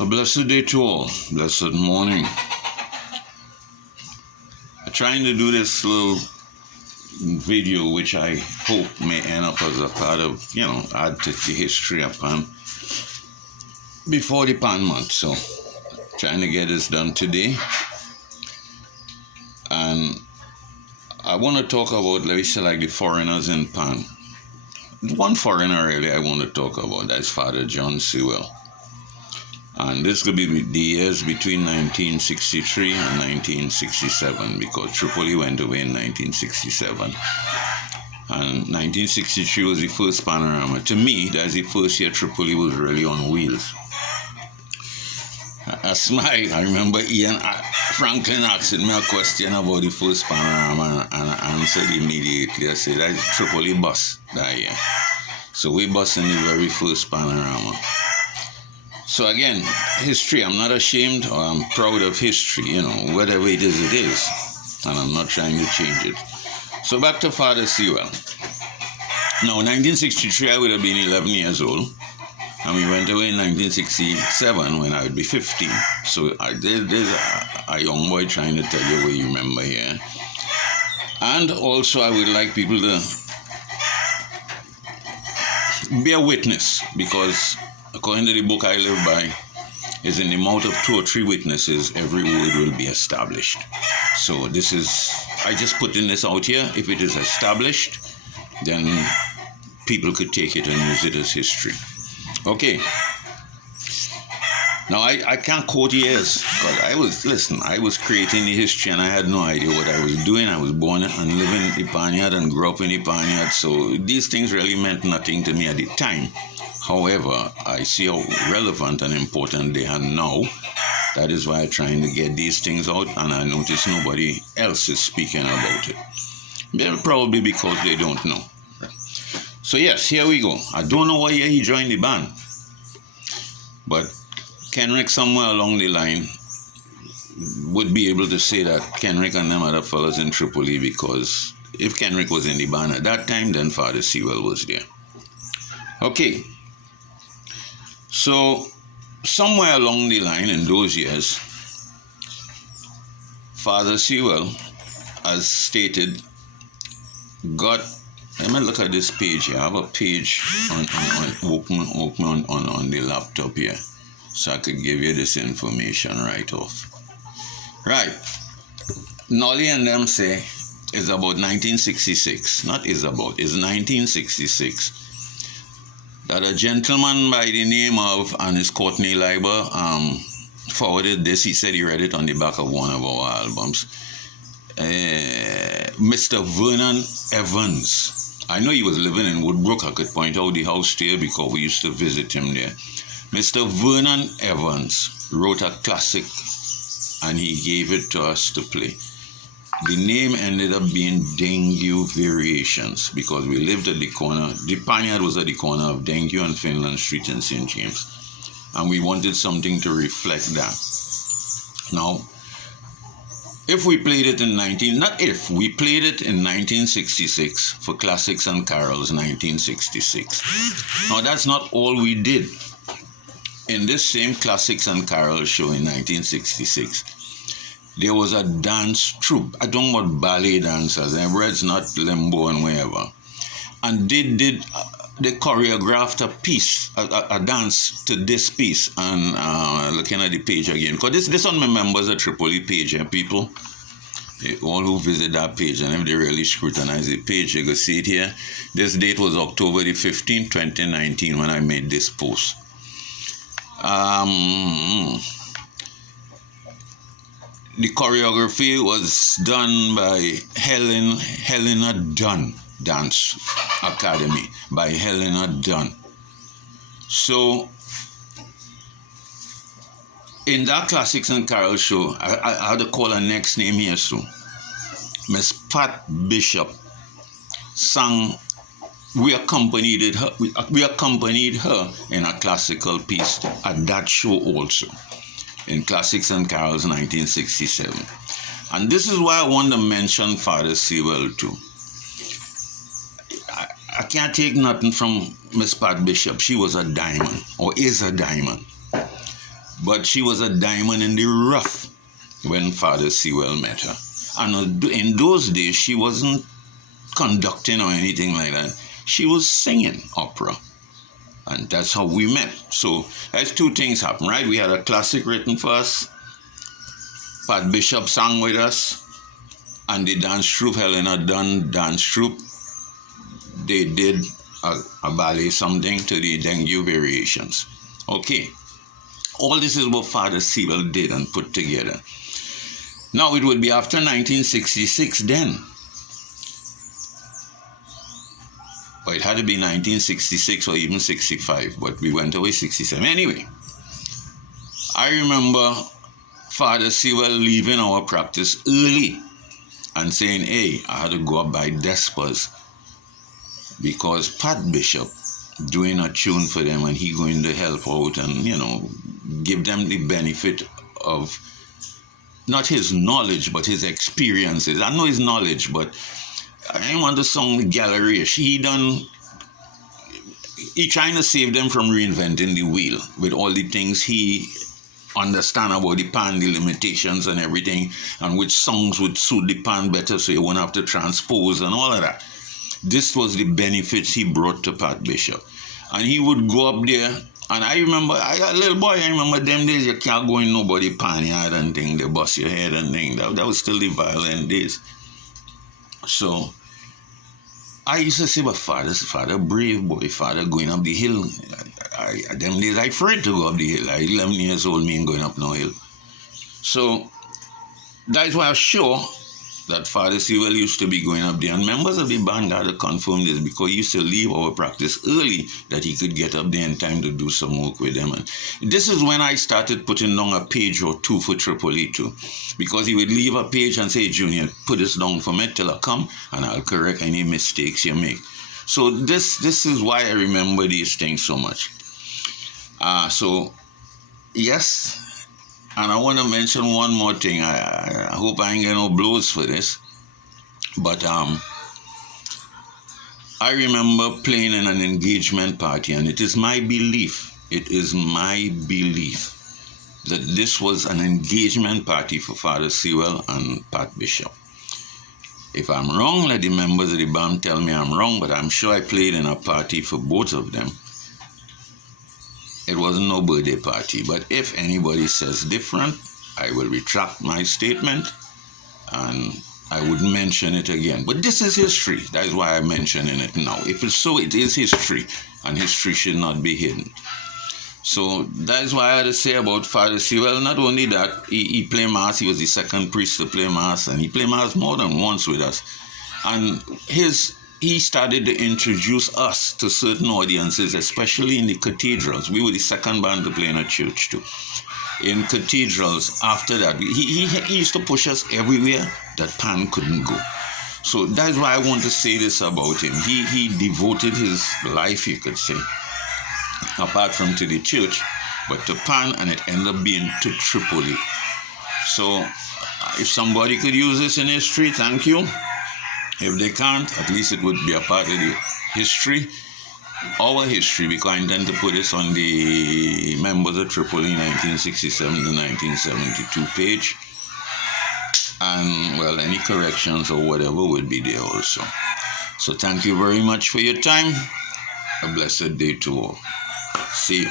A blessed day to all, blessed morning. I'm trying to do this little video, which I hope may end up as a part of, add to the history upon before the pan month. So, trying to get this done today. And I want to talk about, let me say, like the foreigners in pan. One foreigner really I want to talk about, that's Father John Sewell. And this could be the years between 1963 and 1967, because Tripoli went away in 1967. And 1963 was the first panorama. To me, that's the first year Tripoli was really on wheels. I smiled. I remember Franklin asking me a question about the first panorama, and I answered immediately. I said, that's Tripoli bus that year. So we bus in the very first panorama. So again, history, I'm not ashamed or I'm proud of history, whatever it is, and I'm not trying to change it. So back to Father Sewell. Now, 1963, I would have been 11 years old, and we went away in 1967 when I would be 15. So there's a young boy trying to tell you what you remember here. And also, I would like people to bear witness, because according to the book I live by, is in the mouth of 2 or 3 witnesses, every word will be established. So this is, I just putting this out here. If it is established, then people could take it and use it as history. Okay. Now I can't quote years, because I was creating the history and I had no idea what I was doing. I was born and living in Ipaniyad and grew up in Ipaniyad, so these things really meant nothing to me at the time. However, I see how relevant and important they are now. That is why I'm trying to get these things out, and I notice nobody else is speaking about it. Well, probably because they don't know. So yes, here we go. I don't know what year he joined the band, but Kenrick somewhere along the line would be able to say that Kenrick and them other fellas in Tripoli, because if Kenrick was in the band at that time, then Father Sewell was there. Okay. So, somewhere along the line in those years, Father Sewell, as stated, let me look at this page here. I have a page open on the laptop here, so I could give you this information right off. Right. Nolly and them say it's about 1966. Not is about, it's 1966. That a gentleman by the name of, and it's Courtney Leiber, forwarded this. He said he read it on the back of one of our albums. Mr. Vernon Evans. I know he was living in Woodbrook. I could point out the house there because we used to visit him there. Mr. Vernon Evans wrote a classic and he gave it to us to play. The name ended up being Dengue Variations, because we lived at the corner. The Panyard was at the corner of Dengue and Finland Street in St. James. And we wanted something to reflect that. Now, if we played it in we played it in 1966 for Classics and Carols 1966. Now, that's not all we did. In this same Classics and Carols show in 1966, there was a dance troupe. I don't know what ballet dancers, and it's not limbo and wherever. And they choreographed a piece, a dance to this piece. And looking at the page again, because this one remembers a Tripoli page here, people. All who visit that page, and if they really scrutinize the page, you can see it here. This date was October the 15th, 2019, when I made this post. The choreography was done by Helena Dunn Dance Academy, by Helena Dunn. So, in that Classics and Carols show, I had to call her next name here, so Miss Pat Bishop sang. We accompanied her in a classical piece at that show also, in Classics and Carols 1967. And this is why I want to mention Father Sewell too. I can't take nothing from Miss Pat Bishop. She was a diamond, or is a diamond. But she was a diamond in the rough when Father Sewell met her. And in those days, she wasn't conducting or anything like that. She was singing opera. And that's how we met. So that's two things happened, right? We had a classic written for us. Pat Bishop sang with us. And the dance troupe, Helena Dunn dance troupe, they did a ballet something to the dengue variations. Okay. All this is what Father Sewell did and put together. Now it would be after 1966 then. Well, it had to be 1966 or even 65, but we went away 67. Anyway, I remember Father Sewell leaving our practice early and saying, hey, I had to go up by Despers because Pat Bishop doing a tune for them and he going to help out and, you know, give them the benefit of not his knowledge, but his experiences. I know his knowledge, but I didn't want to sound gallerish. He trying to save them from reinventing the wheel with all the things he understand about the pan, the limitations and everything, and which songs would suit the pan better so you won't have to transpose and all of that. This was the benefits he brought to Pat Bishop. And he would go up there, and I remember, I got a little boy, I remember them days you can't go in nobody pan yard and thing, they bust your head and thing. That was still the violent days. So I used to say, but father brave boy, father going up the hill. Them days I afraid to go up the hill. I 11 years old, me ain't going up no hill. So that's why I'm sure that Father Sewell used to be going up there, and members of the band had to confirm this because he used to leave our practice early that he could get up there in time to do some work with them. And this is when I started putting down a page or two for Tripoli too, because he would leave a page and say, Junior, put this down for me till I come and I'll correct any mistakes you make. So this is why I remember these things so much. So yes. And I want to mention one more thing. I hope I ain't getting no blows for this. But I remember playing in an engagement party, and it is my belief that this was an engagement party for Father Sewell and Pat Bishop. If I'm wrong, let the members of the band tell me I'm wrong, but I'm sure I played in a party for both of them. It wasn't no birthday party, but if anybody says different, I will retract my statement and I would mention it again. But this is history. That is why I'm mentioning it now. If it's so, it is history, and history should not be hidden. So that is why I had to say about Father Sewell. Not only that, he played Mass. He was the second priest to play Mass, and he played Mass more than once with us. And he started to introduce us to certain audiences, especially in the cathedrals. We were the second band to play in a church too. In cathedrals, after that, he used to push us everywhere that pan couldn't go. So that's why I want to say this about him. He devoted his life, you could say, apart from to the church, but to pan, and it ended up being to Tripoli. So if somebody could use this in history, thank you. If they can't, at least it would be a part of the history, our history, because I intend to put this on the members of Tripoli 1967 to 1972 page. And, well, any corrections or whatever would be there also. So thank you very much for your time. A blessed day to all. See you.